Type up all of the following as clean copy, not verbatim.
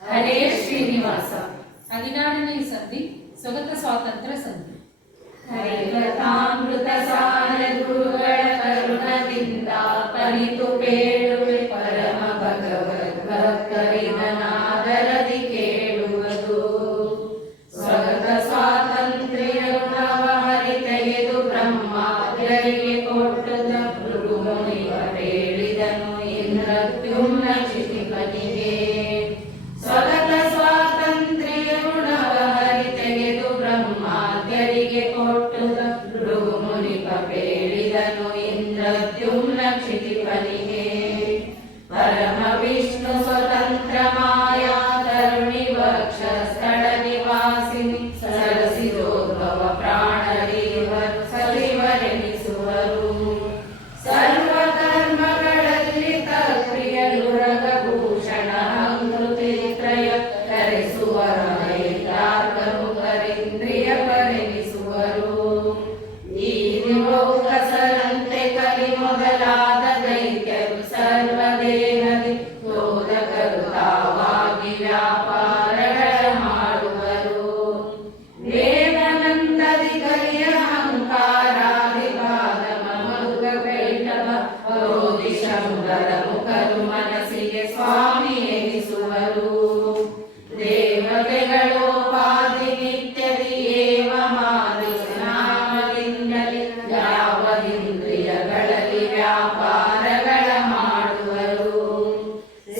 ಹರೇ ಶ್ರೀನಿವಾಸ. 14ನೇ ಸಂಧಿ ಸ್ವಗತ ಸ್ವಾತಂತ್ರ್ಯ ಸಂಧಿ. ಹರಿಕಥಾಮೃತ ಸಾರ ಗುರುಗಳ ಕರುಣದಿಂದ ಪರಿತು ಕೇಳುವೆ ಪರಮ ಭಗವದ್ ಭಕ್ತರಿದನಾದರದಿ ಕೇಳುವುದು. ಸ್ವಗತ ಸ್ವಾತಂತ್ರ್ಯ ಋಣವ ಹರಿ ತೆಗೆದು ಬ್ರಹ್ಮಾದ್ಯರಿಗೆ ಕೊಟ್ಟುದ ಭೃಗುಮುನಿವ ಹೇಳಿದನು ಇಂದ್ರದ್ಯುಮ್ನ ಕ್ಷಿತಿಪನಿಗೆ. ಸ್ವಗತ ಸ್ವಾತಂತ್ರ್ಯ ಋಣವ ಹರಿ ತೆಗೆದು ಬ್ರಹ್ಮಾದ್ಯರಿಗೆ ಕೊಟ್ಟುದ ಭೃಗುಮುನಿಪ ಹೇಳಿದನು ಇಂದ್ರದ್ಯುಮ್ನ ಕ್ಷಿತಿಪನಿಗೆ. ಪರಮ ವಿಷ್ಣು ಸ್ವತಂತ್ರ ಮಾಯಾ ತರುಣಿ ವಕ್ಷ ಸ್ಥಳ ನಿವಾಸಿನಿ ಸರಸಿರೋದ್ಭವ ಪ್ರಾಣರೀವರು ಸಚಿವರೆನಿಸುವರು. ಸರ್ವ ಕರ್ಮಗಳಲ್ಲಿ ತತ್ಪ್ರಿಯರು ರಗಭೂಷಣ ಹಂಕೃತಿತ್ರಯ ಕರೆಸುವರ ಐತಾರ್ಕಮುಖರಿಂದ್ರಿಯ ಪರೆನಿಸುವರು. ಈ ನಿಮೌಕಸರಂತೆ ಕಲಿ ಮೊದಲಾದ ದೈತ್ಯರು ಸರ್ವದೇಹದಿ ಕ್ರೋಧಕರು ತಾವಾಗಿ ವ್ಯಾಪಾರಗಳ ಮಾಡುವರು. ವೇದನಂದದಿ ಕಲಿಯ ಅಹಂಕಾರಾದಿವಾದ ಮಮುಖ ಕೈಟವ ಕ್ರೋಧಿ ಶಂಕರ ಮುಖರು ಮನಸ್ಸಿಗೆ ಸ್ವಾಮಿ ಎನಿಸುವರು. ದೇವತೆಗಳೋಪಾಧಿ ನಿತ್ಯದಿ ಏವ ಮಾದಿ ನಾಮದಿಂದಲೇ ಯಾವದಿಂದ್ರಿಯಗಳಲ್ಲಿ ವ್ಯಾಪಾರಗಳ ಮಾಡುವರು.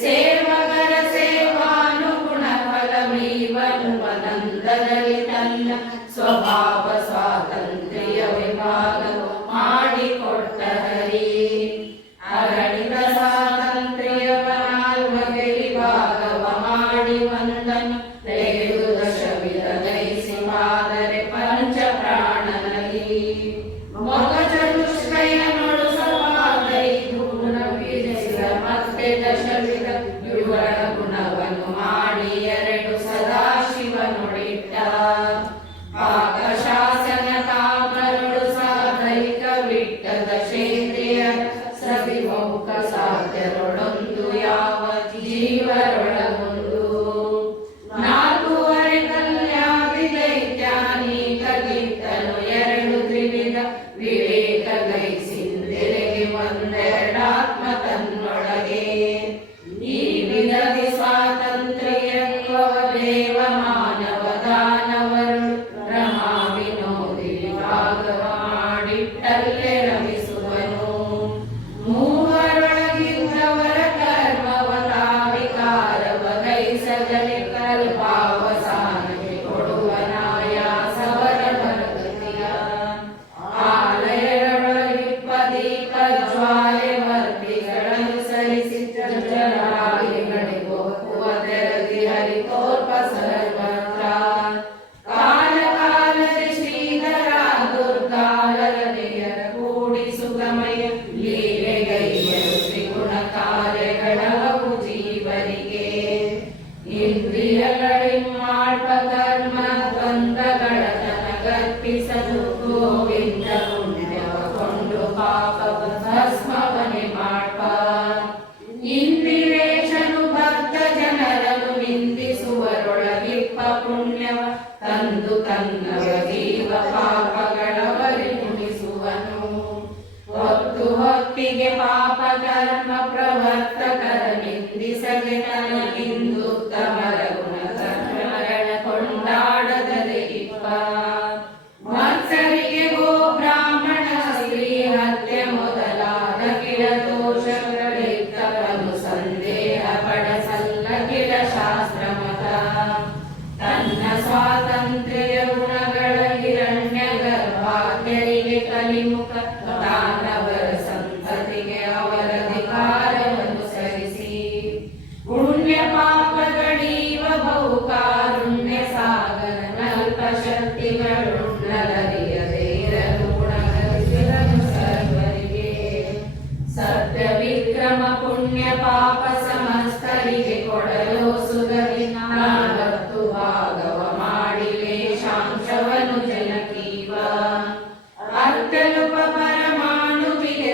ಸೇವಕರ ಸೇವಾನುಗುಣ ಫಲಮೀವನುವನಂದದಲ್ಲಿ ತನ್ನ ಸ್ವಭಾವ ಸ್ವಾತಂತ್ರ್ಯ ವಿಭಾಗ ಮಾಡಿಕೊಟ್ಟ ಹರಿ. ಅಗಣಿತ ಸ್ವಾತಂತ್ರ್ಯವ ನಾಲ್ವಗೆ ವಿಭಾಗವ ಮಾಡಿ ಒಂದನ್ನು ತೆಗೆದು ದಶವಿಧ ಜಯಿಸಿವಾದರೆ ಪಂಚ ಪ್ರಾಣನಲ್ಲಿ. ಮೊಗ ಚತುಷ್ಕಯನೊಳು ಸವಾದೈದು ಗುಣ ವಿಜಯಿಸಿದ ಮತ್ತೆ ದಶವಿಧ ಯುಗಳ ಗುಣವನ್ನು ಮಾಡಿ ಎರಡು ಸದಾಶಿವನುಡಿಟ್ಟ. ಪಾಕಶಾಸನ ತಾಮರಳು ಸಾಧೈಕ ವಿಟ್ಟ ದಶೇಂದ್ರಿಯ ಸವಿಮೌಖ ಸಾಧ್ಯರೊಳೊಂದು ಯಾವ ಜೀವರೊಳಗೊಂದು. ನಾಲ್ಕೂವರೆ ಕಲ್ಯಾದಿ ದೈತ್ಯಾನೀಕ ಗಿತ್ತನು ಎರಡು ತ್ರಿವಿಧ ವಿವೇಕ ಗೈಸಿಂದೆಲೆಗೆ ಒಂದೆರಡಾತ್ಮ ತನ್ನೊಳಗೆ. ಈ ವಿಧದಿ ಸ್ವಾತಂತ್ರ್ಯತ್ವವ ದೇವ ಮಾನವ ದಾನವರು ರಮಾ ವಿನೋದಿ ವಿಭಾಗವ ಮಾಡಿಟ್ಟಲ್ಲೇ ರಮಿಸುವನು. ಮೂವರೊಳಗಿದ್ದವರ ಕರ್ಮವ ತಾವಿಕಾರವ ಗೈಸದಲ್ಲಿ ಕಲ್ಪಾವಸಾನಕ್ಕೆ ಕೊಡುವ ನಾಯಾಸವರ ಭರಗತಿಯ. ಆಲಯಗಳೊಳಗಿಪ್ಪದೀಪ ಜ್ವಾಲೆ ವರ್ತಿಗಳನುಸರಿಸಿ ಜರಾಗಿಗಳಿಗೊಪ್ಪುವ ತೆರದಿ ಹರಿತೋರ್ಪ ಸರ್ವತ್ರ. ಕಾಲ ಕಾಲದಿ ಶ್ರೀಧರ ದುರ್ಗಾಲನೆಯರ ಕೂಡಿ ಸುಗಮಯ ಲೀಲೆಗೈಯರು ತ್ರಿಗುಣ ಕಾರ್ಯಗಳವು ಜೀವರಿಗೆ. ಇಂದ್ರಿಯಗಳಿಮ್ಮಾಳ್ಪ ಕರ್ಮ ದ್ವಂದ್ವಗಳ ತನಗರ್ಪಿಸಲು ಗೋವಿಂದ ಪುಣ್ಯವ ಕೊಂಡು ಪಾಪವ ಭಸ್ಮವನೆ ಮಾಡ್ಪ. ಇಂದಿರೇಶನು ಭಕ್ತ ಜನರನ್ನು ನಿಂದಿಸುವರೊಳಗಿಪ್ಪ ಪುಣ್ಯವ ತಂದು ತನ್ನವ ಜೀವ ಪಾಪಗಳವರಿ ಮುಗಿಸುವನು. ಹೊತ್ತು ಹೊತ್ತಿಗೆ ಪಾಪ ಕರ್ಮ ಪ್ರವರ್ತಕರ ನಿಂದಿಸದೆ ತನಗಿಂದುತ್ತಮರ ಗುಣ ಕರ್ಮಗಳ ಕೊಂಡಾಡದರೆ ಇಪ್ಪ. ಮತ್ಸರಿಗೆ ಗೋ ಬ್ರಾಹ್ಮಣ ಸ್ತ್ರೀ ಹತ್ಯೆ ಮೊದಲಾದ ಕಿಳ ದೋಷಗಳಿದ್ದವನು ಸಂದೇಹ ಪಡಸಲ್ಲ ಕಿಳ ಶಾಸ್ತ್ರ ಮತ. ತನ್ನ ಸ್ವಾತಂತ್ರ್ಯ ಗುಣಗಳ ಹಿರಣ್ಯ ಗರ್ಭಾಗ್ಯರಿಗೆ ಕಲಿಮುಖ ದಾನವರ ಸಂತತಿಗೆ ಅವರ ಅಧಿಕಾರವನ್ನು ಸರಿಸಿ. ಪುಣ್ಯ ಪಾಪಗಳೀವ ಬಹುಕಾರುಣ್ಯ ಸಾಗರ ನಲ್ಪ ಶಕ್ತಿಗಳುಣ್ಣಲರಿಯದೇರಲು ಗುಣಗಳಿರಲು ಸರ್ವರಿಗೆ. ಸತ್ಯ ವಿಕ್ರಮ ಪುಣ್ಯ ಪಾಪ ಸಮಸ್ತರಿಗೆ ಕೊಡಲು ಸುಗರಿ ನಾಲ್ವತ್ತು ಭಾಗವ ಮಾಡಿ ಲೇಶಾಂಶವನ್ನು ಜನಕೀವ. ಅತ್ಯನುಪ ಪರಮಾಣುವಿಗೆ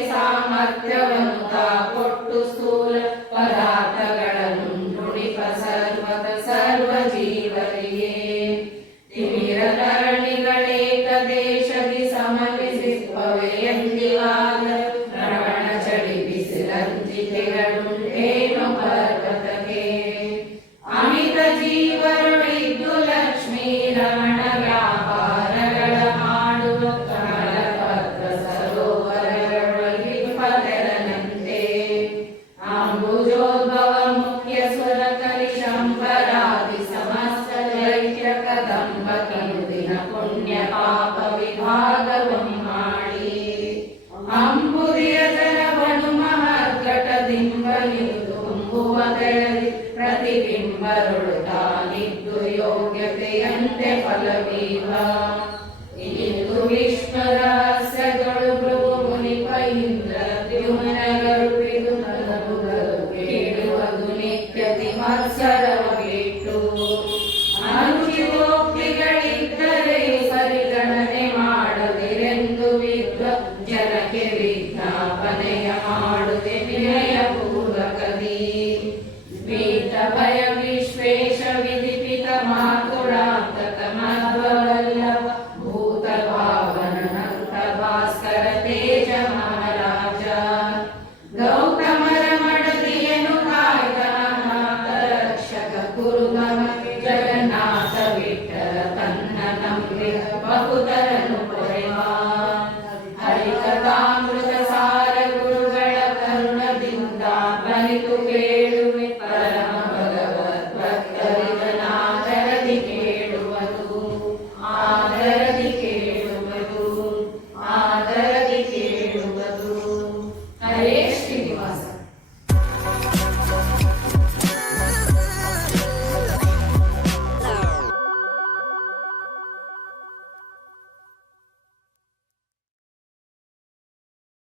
ಅಂಬುದಿಯ ಜಲವನು ಮಹರ್ಘಟದಿಂಬಲಿದು ತುಂಬುವದಳದಿ ಪ್ರತಿಬಿಂಬರುಳು ತಾನಿದ್ದು ಯೋಗ್ಯತೆಯಂತೆ ಫಲವೀವ ಇಂದು ವಿಶ್ವರಹಸ್ಯಗಳು ಭೃಗು ಮುನಿಪ ಇಂದ್ರ ದ್ಯುಮ್ನಗರುಪಿದು ನಲಗುಗಳು ಕೇಳುವುದು ನಿತ್ಯತಿ ಮತ್ಸರವ ಬಿಟ್ಟು ಅನುಚಿತೋಕ್ತಿಗಳಿದ್ದರೆ ಪರಿಗಣನೆ ಮಾಡದಿರೆಂದು ವಿದ್ವ ಜನಕ್ಕೆ ವಿಜ್ಞಾಪನೆಯ ಮಾಡುತ್ತೆ ವಿನಯ ಪೂರ್ವಕದಿ ಪೀಠ ಭಯ ವಿಶ್ವೇಶ ವಿಧಿಪಿತ ಮಾತುರಾಂತಕ ಮಧ್ವವಲ್ಲಭ ಭೂತ ಭಾವನ ಭಾಸ್ಕರ ತೇಜ